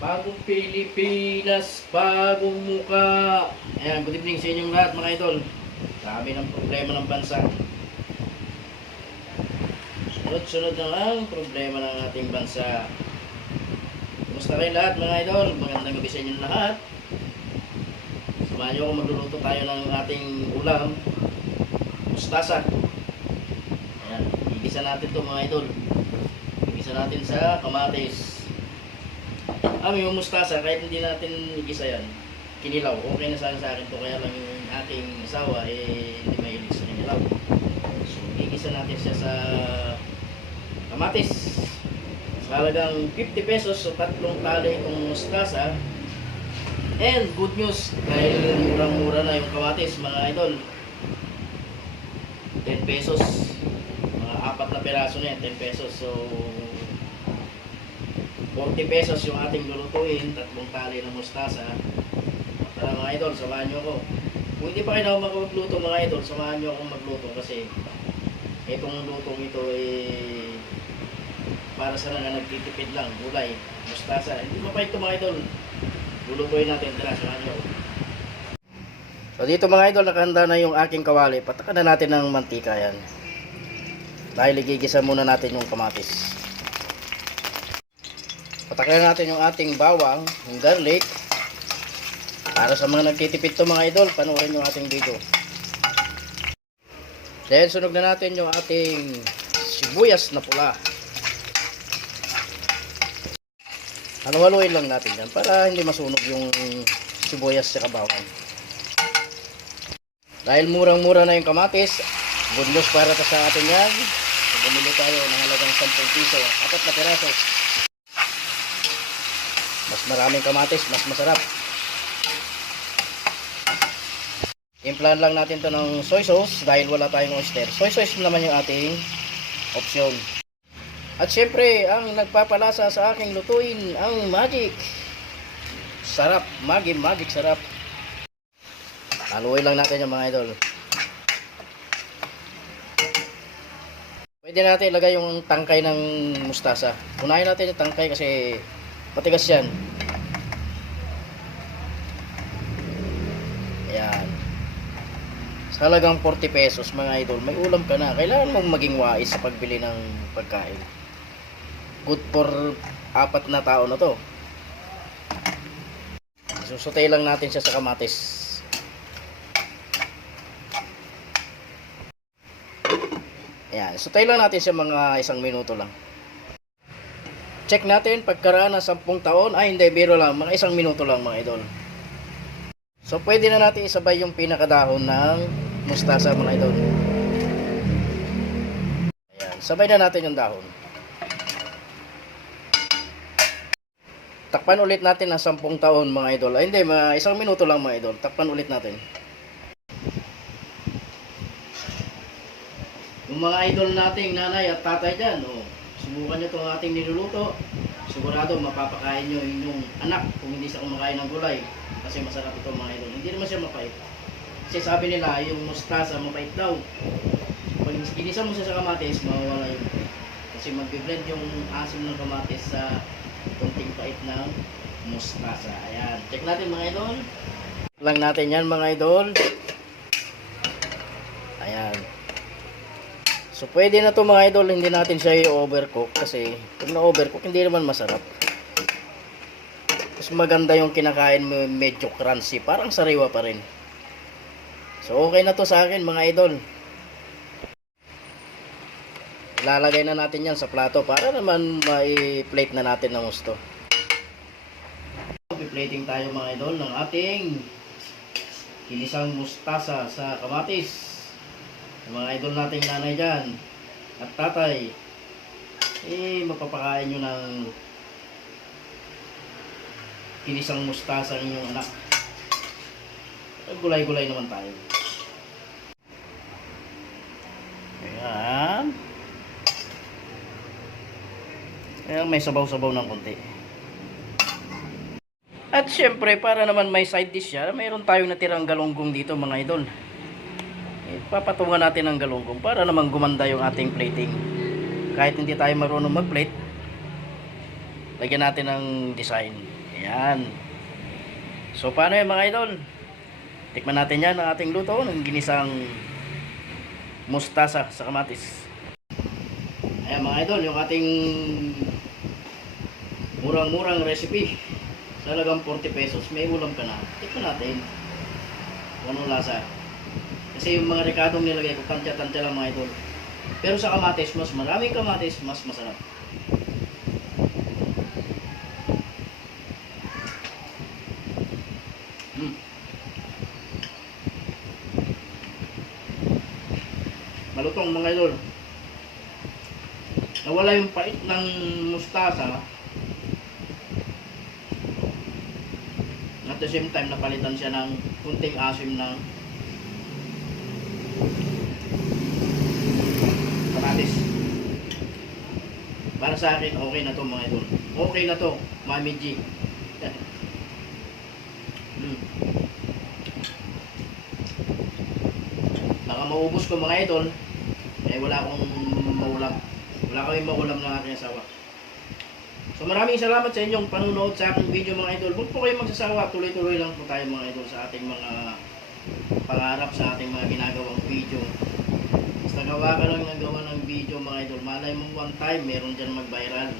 Bagong Pilipinas, bagong muka. Ayan, good evening sa inyong lahat mga idol. Dami ng problema ng bansa. Sunod-sunod na lang problema ng ating bansa. Kumusta kayo lahat mga idol? Magandang gabi sa inyong lahat. Samahan niyo ako magluluto tayo ng ating ulam. Mustasa. Ayan, igisa natin to mga idol. Igisa natin sa kamatis. Ah, yung mustasa, kahit hindi natin igisa yan, kinilaw. Okay na sana sa akin to. Kaya lang yung aking asawa, eh, hindi mahilig sa kinilaw. So, igisa natin siya sa kamatis. Sa halagang 50 pesos, so tatlong tali itong mustasa. And good news, dahil murang-mura na yung kamatis, mga idol. 10 pesos. Mga apat na peraso na yan, 10 pesos. So, 40 pesos yung ating lulutuin, tatlong tali ng mustasa. Tara mga idol, samahan nyo ako. Kung hindi pa kayo magluto mga idol, samahan nyo akong magluto kasi itong lutong ito eh para sa mga nagtitipid lang, gulay, mustasa. Hindi mapait ito mga idol. Lulutuin natin, tara, samahan nyo ako. So dito mga idol, nakahanda na yung aking kawali. Patakan na natin ng mantika yan. Dahil igigisa muna natin yung kamatis. Patakan natin yung ating bawang, yung garlic. Para sa mga nagtitipid to mga idol, panoorin yung ating video. Then sunog na natin yung ating sibuyas na pula. Halo-haluin lang natin yan para hindi masunog yung sibuyas sa bawang. Dahil murang-mura na yung kamatis, good news para sa atin yan. So, bumili tayo ng halagang 10 piso, apat na piraso. Maraming kamatis, mas masarap. Implan lang natin to ng soy sauce dahil wala tayong oyster. Soy sauce naman yung ating option. At syempre, ang nagpapalasa sa aking lutuin, ang magic. Sarap, magic, magic, sarap. Haluin lang natin yung mga idol. Pwede natin ilagay yung tangkay ng mustasa. Unahin natin yung tangkay kasi matigas yan. Ayan. Sa halagang 40 pesos mga idol, may ulam ka na. Kailangan mong maging wais sa pagbili ng pagkain. Good for apat na tao na to. Susutay lang natin siya sa kamatis. Ayan, sutay lang natin siya mga isang minuto lang. Check natin pagkaraan ng 10 taon. Ay, hindi, biro lang. Mga isang minuto lang mga idol. So, pwede na natin isabay yung pinakadahon ng mustasa mga idol. Ayan, sabay na natin yung dahon. Takpan ulit natin ng 10 taon mga idol. Ay, hindi, mga isang minuto lang mga idol. Takpan ulit natin. Yung mga idol nating nanay at tatay dyan, oh, subukan nyo itong ating niluluto. Sigurado mapapakain nyo inyong anak kung hindi siya kumakain ng gulay. Kasi masarap ito mga idol. Hindi naman siya mapait. Kasi sabi nila, yung mustasa mapait daw. Pag ginisa mo siya sa kamatis, mawawala yung Kasi magbe-blend yung asim ng kamatis sa kunting pait ng mustasa. Ayan. Check natin mga idol. Lang natin yan mga idol. Ayan. So pwede na to mga idol, hindi natin siya i-overcook kasi pag na-overcook hindi naman masarap. Mas maganda yung kinakain mo medyo crunchy, parang sariwa pa rin. So okay na to sa akin mga idol. Ilalagay na natin yan sa plato para naman mai-plate na natin ng gusto. Plating tayo mga idol ng ating kinisang mustasa sa kamatis. Mga idol nating nanay dyan at tatay eh mapapakain nyo ng kinisang mustasa ng inyong anak gulay-gulay naman tayo ayan ayan may sabaw-sabaw ng konti at syempre para naman may side dish siya mayroon tayong natirang galunggong dito mga idol papatungan natin ng galunggong para naman gumanda yung ating plating. Kahit hindi tayo marunong mag-plate, lagyan natin ng design. Ayan. So paano yan mga idol? Tikman natin yan ang ating luto ng ginisang mustasa sa kamatis. Ayan mga idol, yung ating murang-murang recipe. Sa halagang 40 pesos, may ulam ka na. Tikman natin. Anong lasa. Kasi yung mga rekadong nilagay ko, tansya-tansya lang mga idol. Pero sa kamatis, mas maraming kamatis, mas masarap. Mm. Malutong mga idol. Nawala yung pait ng mustasa. At the same time, napalitan siya ng kunting asim ng kamatis. Para sa akin, okay na to mga idol. Okay na to, Mami G. Hmm. Baka maubos ko mga idol, eh wala akong maulam. Wala kami maulam ng aking asawa. So maraming salamat sa inyong panunood sa aking video mga idol. Huwag po kayo magsasawa, tuloy-tuloy lang po tayo mga idol sa ating mga pangarap sa ating mga ginagawang video. Basta gawa ka lang ng gawa ng video mga idol. Malay mo one time, meron dyan mag-viral.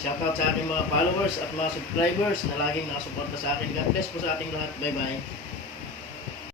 Shoutout sa ating mga followers at mga subscribers na laging nakasuporta sa akin. God bless po sa ating lahat. Bye-bye.